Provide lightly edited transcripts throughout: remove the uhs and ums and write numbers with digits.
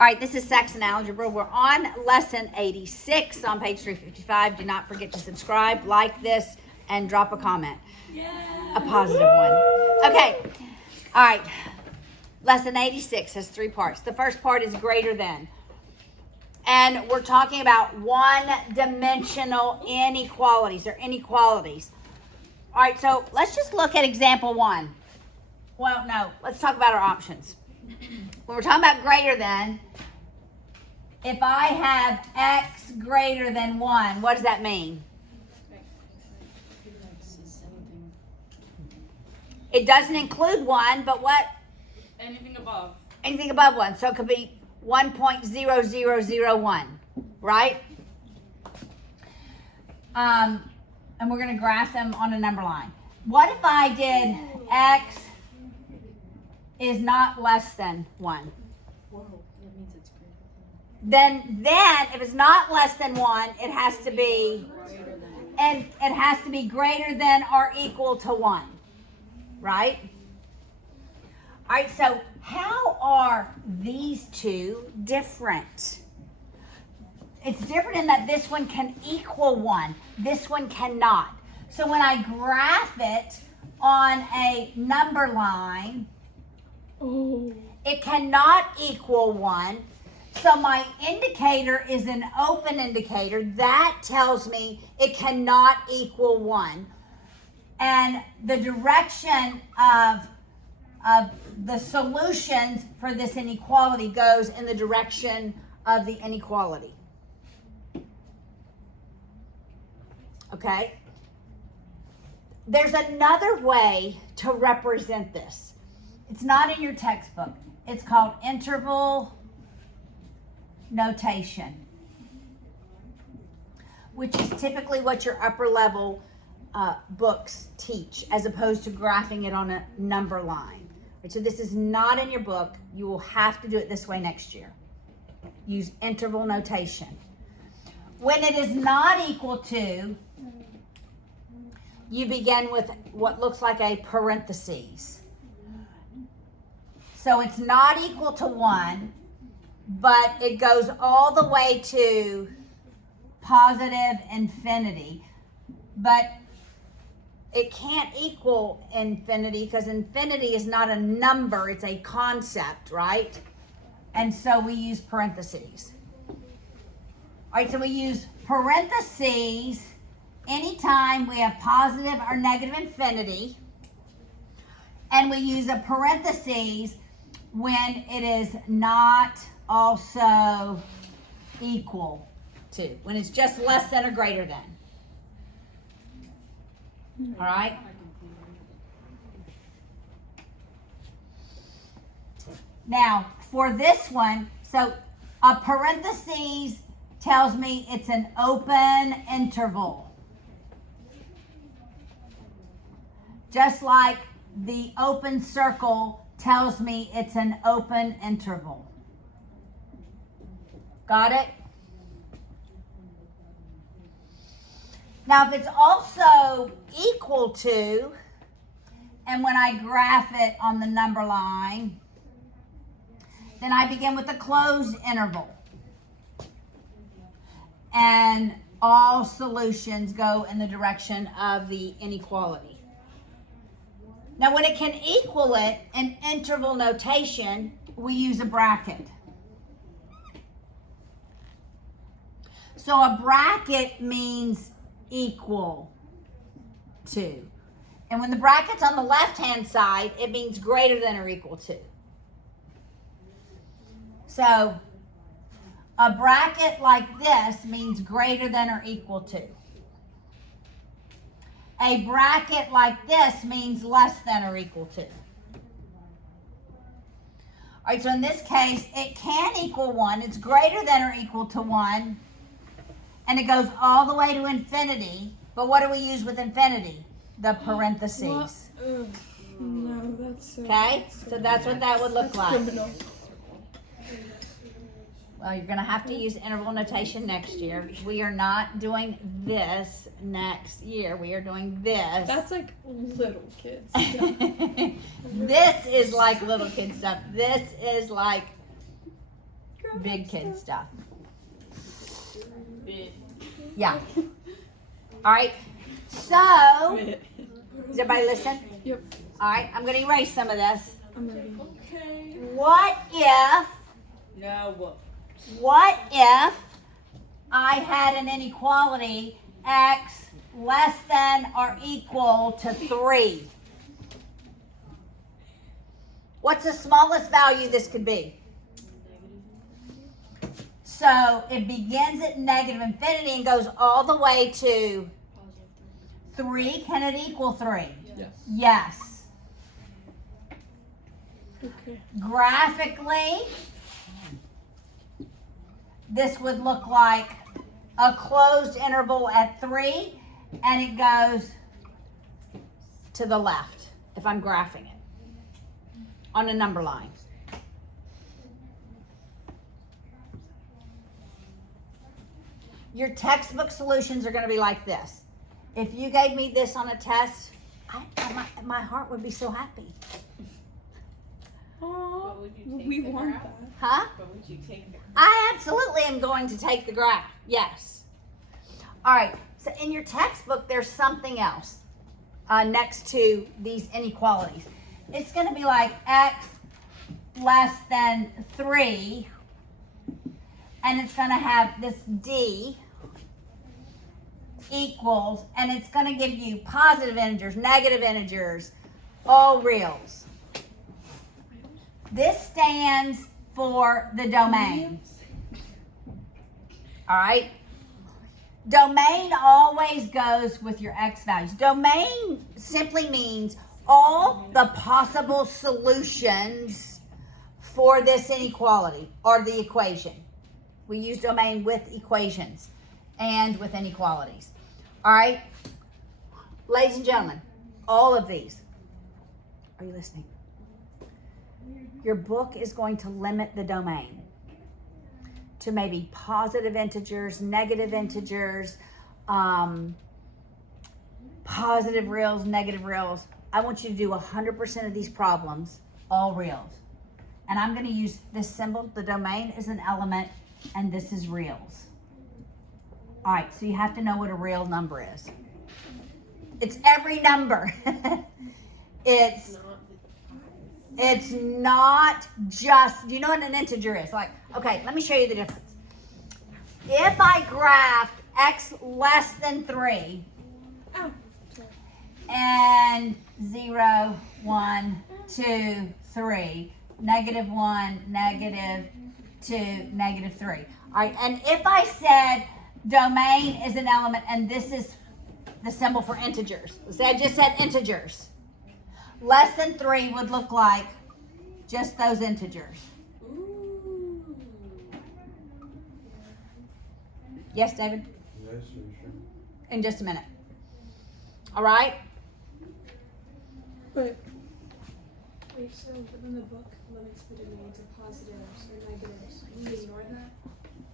All right, this is Saxon Algebra. We're on lesson 86 on page 355. Do not forget to subscribe, like this, and drop a comment. Yeah. A positive one. Okay. All right. Lesson 86 has 3 parts. The first part is greater than. And we're talking about one-dimensional inequalities or inequalities. All right, so let's just look at example 1. Well, no, let's talk about our options. When we're talking about greater than, if I have x greater than 1, what does that mean? It doesn't include 1, but what? Anything above. Anything above 1. So it could be 1.0001, right? And we're going to graph them on a number line. What if I did x is not less than 1? Whoa, that means it's greater Then if it's not less than 1, it has to be, and it has to be greater than or equal to 1, right? All right, so how are these two different? It's different in that this one can equal 1. This one cannot. So when I graph it on a number line, it cannot equal 1. So my indicator is an open indicator. That tells me it cannot equal 1. And the direction of the solutions for this inequality goes in the direction of the inequality. Okay? There's another way to represent this. It's not in your textbook. It's called interval notation, which is typically what your upper level books teach, as opposed to graphing it on a number line. Right, so this is not in your book. You will have to do it this way next year. Use interval notation. When it is not equal to, you begin with what looks like a parentheses. So it's not equal to 1, but it goes all the way to positive infinity. But it can't equal infinity because infinity is not a number, it's a concept, right? And so we use parentheses. All right, so we use parentheses anytime we have positive or negative infinity. And we use a parentheses when it is not also equal to, when it's just less than or greater than. All right? Now, for this one, so a parentheses tells me it's an open interval. Just like the open circle tells me it's an open interval. Got it? Now, if it's also equal to, and when I graph it on the number line, then I begin with a closed interval. And all solutions go in the direction of the inequality. Now, when it can equal it in interval notation, we use a bracket. So a bracket means equal to. And when the bracket's on the left-hand side, it means greater than or equal to. So a bracket like this means greater than or equal to. A bracket like this means less than or equal to. All right, so in this case, it can equal 1. It's greater than or equal to 1. And it goes all the way to infinity. But what do we use with infinity? The parentheses. No, that's so. Okay? So that's what that would look like. Criminal. Well, you're going to have to use interval notation next year. We are not doing this next year. We are doing this. That's like little kids stuff. This is like little kid stuff. This is like big kid stuff. Big. Yeah. All right. So, does everybody listen? Yep. All right. I'm going to erase some of this. I'm ready. Okay. What if I had an inequality x less than or equal to 3? What's the smallest value this could be? So it begins at negative infinity and goes all the way to 3. Can it equal 3? Yes. Yes. Okay. Graphically, this would look like a closed interval at 3, and it goes to the left if I'm graphing it on a number line. Your textbook solutions are going to be like this. If you gave me this on a test, my heart would be so happy. Oh, But would you take we the want graph? that. Huh? But would you take the I absolutely am going to take the graph. Yes. All right. So in your textbook, there's something else next to these inequalities. It's going to be like x less than 3, and it's going to have this d equals, and it's going to give you positive integers, negative integers, all reals. This stands for the domain. All right? Domain always goes with your x values. Domain simply means all the possible solutions for this inequality or the equation. We use domain with equations and with inequalities. All right? Ladies and gentlemen, all of these. Are you listening? Your book is going to limit the domain to maybe positive integers, negative integers, positive reals, negative reals. I want you to do 100% of these problems, all reals. And I'm going to use this symbol, the domain is an element, and this is reals. All right, so you have to know what a real number is. It's every number. It's not just, do you know what an integer is? Like, okay, let me show you the difference. If I graphed x less than 3 and 0, 1, 2, 3, negative 1, negative 2, negative 3. All right, and if I said domain is an element and this is the symbol for integers, say I just said integers. Less than 3 would look like just those integers. Ooh. Yes, David? Yes, sure. In just a minute. All right? But wait, so within the book limits the domain to positives or negatives, we ignore that?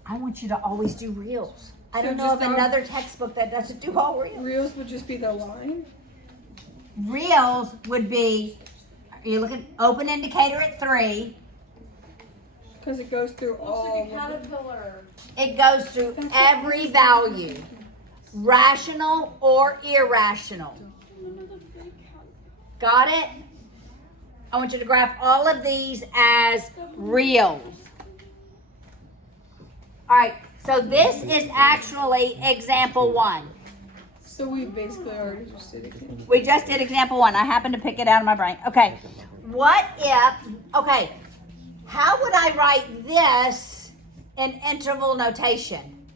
I want you to always do reals. I So don't know of just another textbook that doesn't do all reals. Reals would just be the line. Reals would be, are you looking, open indicator at 3. Because it goes through all of them. Caterpillar. It goes through every value, rational or irrational. Got it? I want you to graph all of these as reals. All right, so this is actually example 1. So we basically already just did it. We just did example 1. I happened to pick it out of my brain. Okay, what if, okay, how would I write this in interval notation?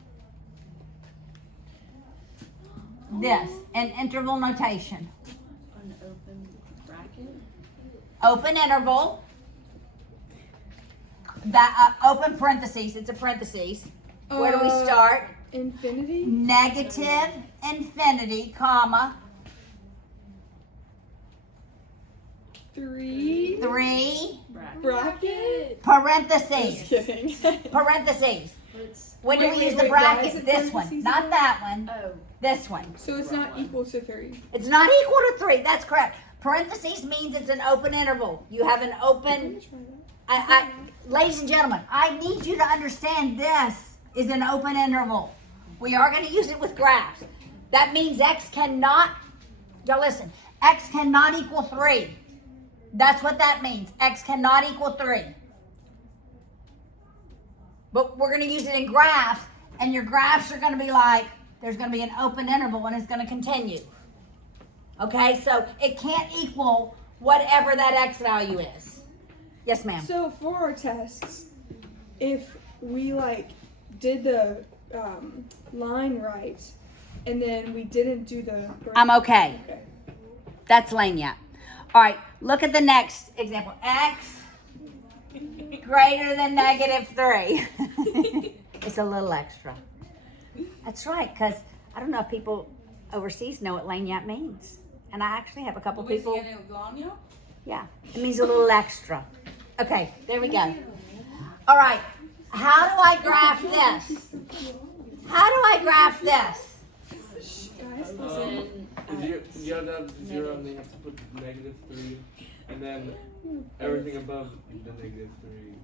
This, in interval notation. An open bracket. Open interval. That open parentheses. It's a parentheses. Where do we start? Infinity? Negative infinity, comma, 3. 3, Bracket? parentheses. Just kidding. Parentheses. When do Wait, we wait, use the wait, why is bracket? it This one, parentheses not again? that one. Oh. This one. So it's not equal to 3. It's not equal to 3. That's correct. Parentheses means it's an open interval. You have an open, ladies and gentlemen, I need you to understand this is an open interval. We are going to use it with graphs. That means x cannot, y'all listen, x cannot equal 3. That's what that means. X cannot equal 3. But we're going to use it in graphs, and your graphs are going to be like, there's going to be an open interval, and it's going to continue. Okay, so it can't equal whatever that x value is. Yes, ma'am. So for our tests, if we did the line right, and then we didn't do the. I'm okay. That's Lanya. All right, look at the next example. X greater than -3. It's a little extra. That's right, because I don't know if people overseas know what lanyard means. And I actually have a couple people. Yeah, it means a little extra. Okay, there we go. All right, how do I graph this? How do I graph this? You have to have 0 and then you have to put -3, and then everything above the -3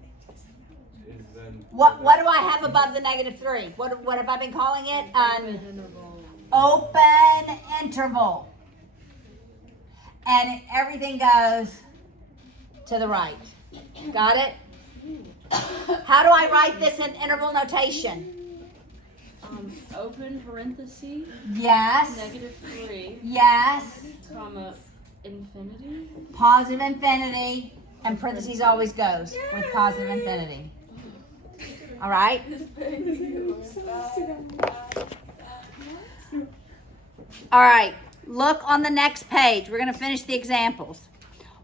is then. What do I have above the -3? What have I been calling it? An open interval. And everything goes to the right. Got it? How do I write this in interval notation? Open parenthesis, Yes. -3, Yes. comma, infinity. Positive infinity. And parentheses always goes with positive infinity. All right? All right. Look on the next page. We're going to finish the examples.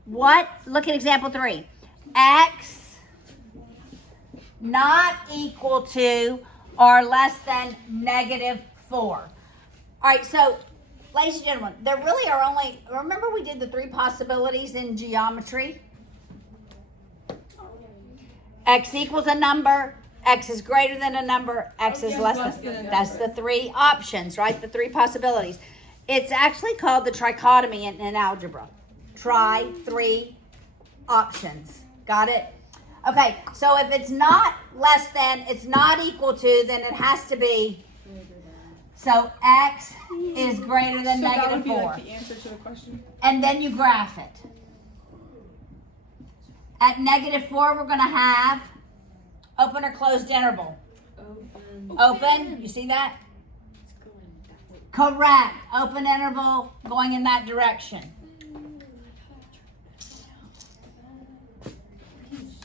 Look at example 3. X not equal to or less than -4. All right, so ladies and gentlemen, there really are only, remember we did the 3 possibilities in geometry? X equals a number, X is greater than a number, X is less than. That's the 3 options, right? The 3 possibilities. It's actually called the trichotomy in algebra. Try 3 options. Got it? Okay, so if it's not less than, it's not equal to, then it has to be. So X is greater than So that would be -4. the answer to the question. And then you graph it. At -4, we're going to have open or closed interval. Open, you see that? Correct. Open interval going in that direction.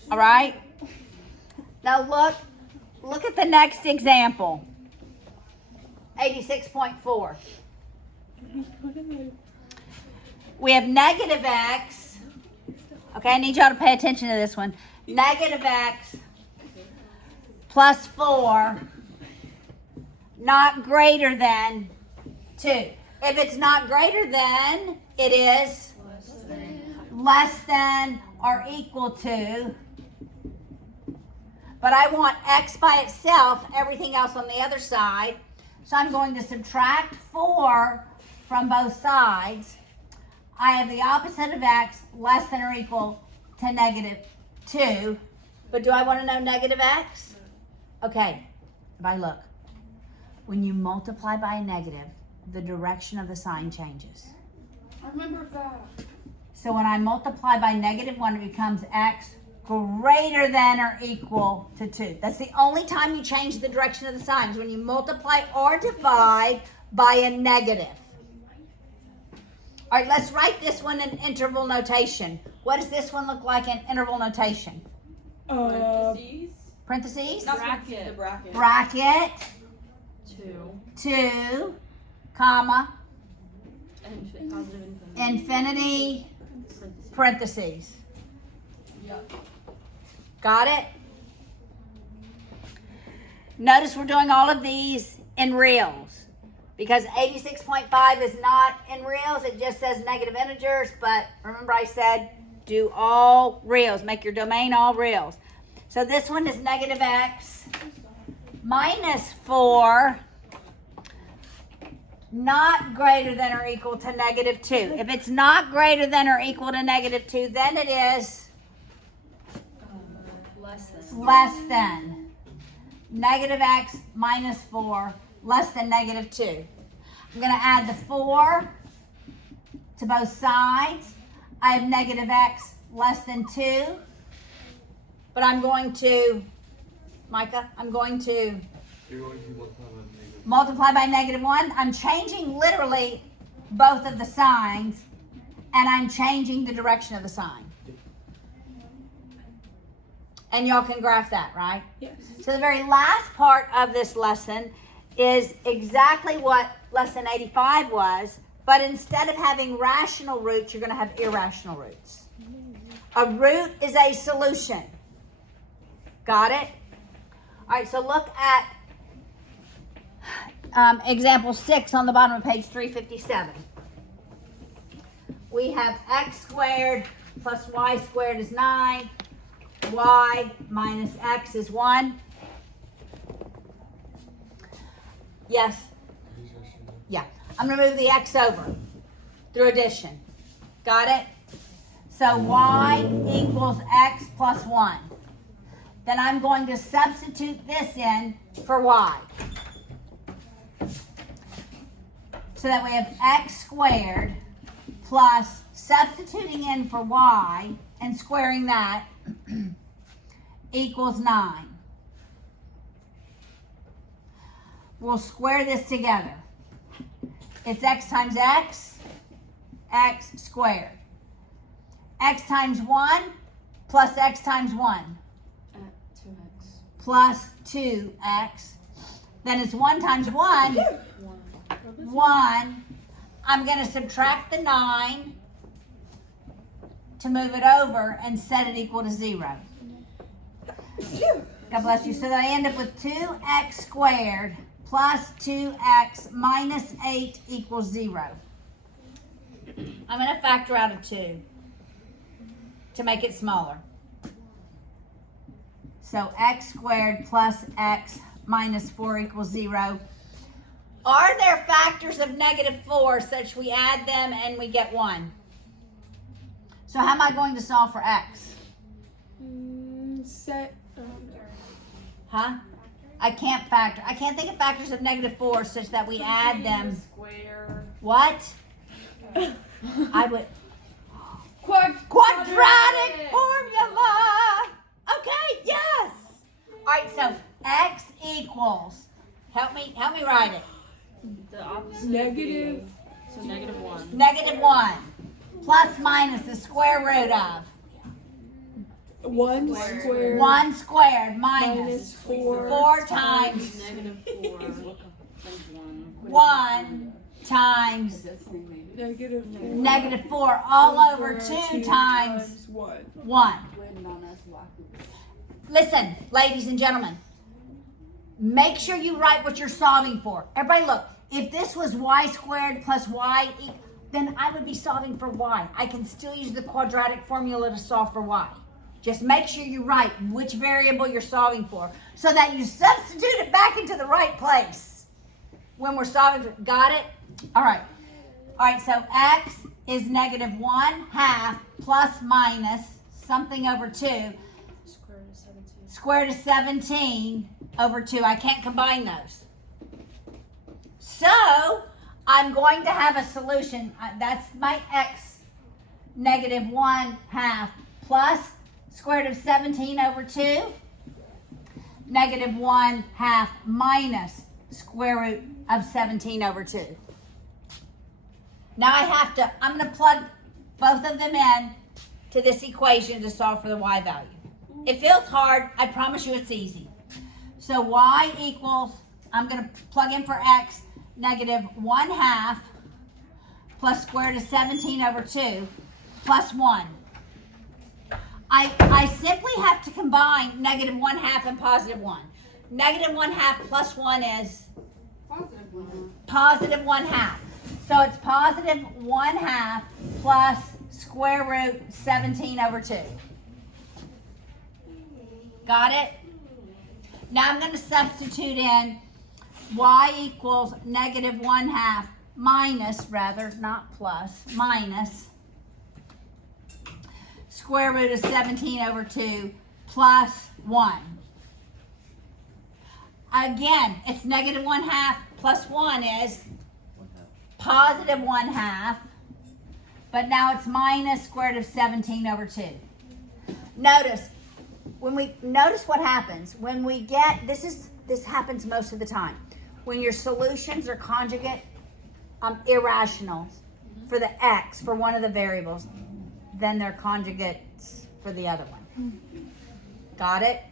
All right. Now look at the next example. 86.4. We have -x. Okay, I need y'all to pay attention to this one. -x plus 4 not greater than 2. If it's not greater than, it is less than or equal to. But I want x by itself, everything else on the other side. So I'm going to subtract 4 from both sides. I have the opposite of x less than or equal to -2. But do I want to know -x? Okay, if I look. When you multiply by a negative, the direction of the sign changes. I remember that. So when I multiply by -1, it becomes x greater than or equal to 2. That's the only time you change the direction of the signs, when you multiply or divide by a negative. All right, let's write this one in interval notation. What does this one look like in interval notation? Parentheses. Parentheses? Bracket. Bracket. 2. 2, comma, Positive infinity. infinity, Parentheses. parentheses. Yep. Got it? Notice we're doing all of these in reals because 86.5 is not in reals. It just says negative integers, but remember I said do all reals. Make your domain all reals. So this one is -x minus 4 not greater than or equal to negative 2. If it's not greater than or equal to negative 2, then it is less than negative x minus 4, less than negative 2. I'm going to add the 4 to both sides. I have negative x less than 2. But I'm going to, Micah, I'm going to You're going to multiply by negative. multiply by negative 1. I'm changing literally both of the signs, and I'm changing the direction of the sign. And y'all can graph that, right? Yes. So the very last part of this lesson is exactly what lesson 85 was, but instead of having rational roots, you're going to have irrational roots. A root is a solution. Got it? All right, so look at example 6 on the bottom of page 357. We have x squared plus y squared is 9. Y minus x is 1. Yes? Yeah. I'm going to move the x over through addition. Got it? So y equals x plus 1. Then I'm going to substitute this in for y. So that we have x squared plus substituting in for y and squaring that equals 9. We'll square this together. It's x times x, x squared. X times 1 plus x times 1 2x. plus 2x. Then it's 1 times 1, 1. I'm going to subtract the 9 to move it over and set it equal to 0. God bless you. So that I end up with 2x squared plus 2x minus 8 equals 0. I'm going to factor out a 2 to make it smaller. So x squared plus x minus 4 equals 0. Are there factors of negative 4 such we add them and we get 1? So how am I going to solve for x? Huh? I can't factor. I can't think of factors of negative 4 such that we add them. Square. What? I would. Quadratic formula. Okay, yes. All right, so x equals. Help me write it. The opposite. Negative. So negative 1. Negative 1 plus minus the square root of 1 squared 1 squared minus minus 4 4 times Negative 4 times 1. 1 times negative 4 negative 4 all over 2 times 1. 1. Listen, ladies and gentlemen, make sure you write what you're solving for. Everybody look, if this was y squared plus y, then I would be solving for y. I can still use the quadratic formula to solve for y. Just make sure you write which variable you're solving for so that you substitute it back into the right place when we're solving for, got it? All right. All right, so x is negative 1/2 plus minus something over 2. Square root of 17 over 2. I can't combine those. So I'm going to have a solution. That's my x, negative 1/2 plus square root of 17 over 2, negative 1/2 minus square root of 17 over 2. Now I'm going to plug both of them in to this equation to solve for the y value. It feels hard. I promise you it's easy. So y equals, I'm going to plug in for x, negative 1/2 plus square root of 17 over 2 plus 1. I simply have to combine negative 1/2 and positive 1. Negative 1/2 plus 1 is positive 1/2. So it's positive 1/2 plus square root 17 over 2. Got it? Now I'm going to substitute in y equals negative 1/2 minus, rather, not plus, minus square root of 17 over 2 plus 1. Again, it's negative 1/2 plus 1 is positive 1/2. But now it's minus square root of 17 over 2. Notice what happens when we get this happens most of the time. When your solutions are conjugate irrationals for the x for one of the variables, then they're conjugates for the other one. Got it?